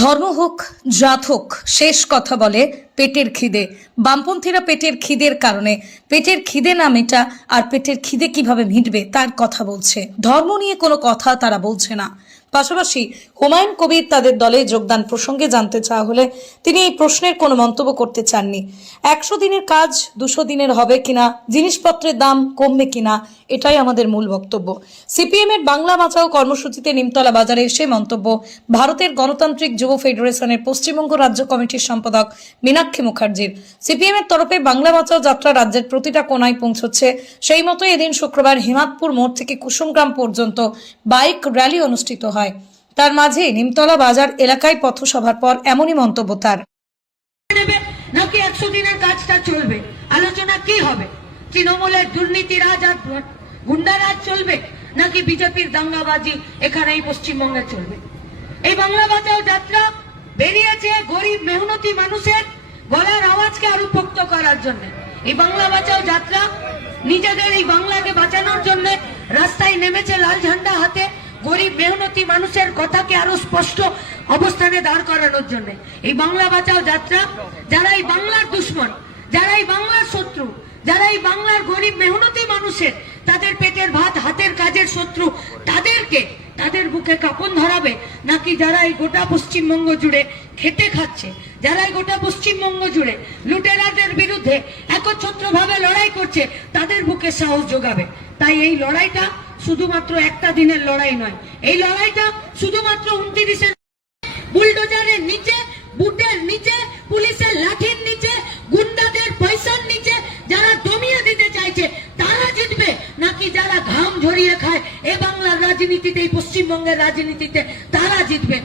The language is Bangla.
ধর্ম হোক জাত হোক শেষ কথা বলে পেটের খিদে। বামপন্থীরা পেটের খিদের কারণে পেটের খিদে না মেটা আর পেটের খিদে কিভাবে মিটবে তার কথা বলছে। ধর্ম নিয়ে কোনো কথা তারা বলছে না। পাশাপাশি হুমায়ুন কবির তাদের দলে যোগদান প্রসঙ্গে জানতে চাওয়া হলে তিনি এই প্রশ্নের কোনো মন্তব্য করতে চাননি। 100 দিনের কাজ 200 দিনের হবে কিনা, জিনিসপত্রের দাম কমবে কিনা, এটাই আমাদের মূল বক্তব্য। সিপিএম এর বাংলা বাঁচাও কর্মসূচিতে নিমতলা বাজারে এসে মন্তব্য ভারতের গণতান্ত্রিক যুব ফেডারেশনের পশ্চিমবঙ্গ রাজ্য কমিটির সম্পাদক মীনাক্ষী মুখার্জির। সিপিএম এর তরফে বাংলা বাঁচাও যাত্রা রাজ্যের প্রতিটা কোনায় পৌঁছচ্ছে। সেই মতো এদিন শুক্রবার হিমাদপুর মোড় থেকে কুসুমগ্রাম পর্যন্ত বাইক র্যালি অনুষ্ঠিত হয়। তার মাঝে নিমতলা বাজার এলাকায় পথসভার পর এমনই মন্তব্য তার। নাকি 100 দিনের কাজটা চলবে, আলোচনা কি হবে? তৃণমূলের দুর্নীতি রাজ আর গুন্ডারাজ চলবে, নাকি বিজেপির দাঙ্গাবাজি এখানেই পশ্চিমবঙ্গে চলবে? এই বাংলা বাঁচাও যাত্রা বেরিয়েছে গরিব মেহনতি মানুষের গলার আওয়াজকে আরো পোক্ত করার জন্য। এই বাংলা বাঁচাও যাত্রা নিজেদের এই বাংলাকে বাঁচানোর জন্য রাস্তায় নেমেছে লাল ঝান্ডা হাতে, গরিব মেহনতি মানুষের কথাকে আরো স্পষ্ট অবস্থানে দাঁড় করানোর জন্য। এই বাংলা বাঁচাও যাত্রা যারা এই বাংলার দুশ্মন, যারা এই বাংলার শত্রু, যারা এই বাংলার গরিব মেহনতি মানুষের তাদের পেটের ভাত হাতের কাজের শত্রু, তাদেরকে তাদের বুকে কাপন ধরাবে, নাকি যারা এই গোটা পশ্চিমবঙ্গ জুড়ে খেটে খাচ্ছে, যারা এই গোটা পশ্চিমবঙ্গ জুড়ে লুটেরাদের বিরুদ্ধে একচ্ছত্রভাবে লড়াই করছে, তাদের বুকে সাহস যোগাবে? তাই এই লড়াইটা শুধুমাত্র একটা দিনের লড়াই নয়, এই লড়াইটা শুধুমাত্র 29-এর বুলডোজারের নিচে, বুটের নিচে, পুলিশের লাঠির নিচে, গুন্ডাদের পয়সার নিচে যারা দমিয়ে দিতে চাইছে তারা জিতবে, নাকি যারা ঘাম ঝরিয়ে খায় এ বাংলার রাজনীতিতে, এই পশ্চিমবঙ্গের রাজনীতিতে তারা জিতবে?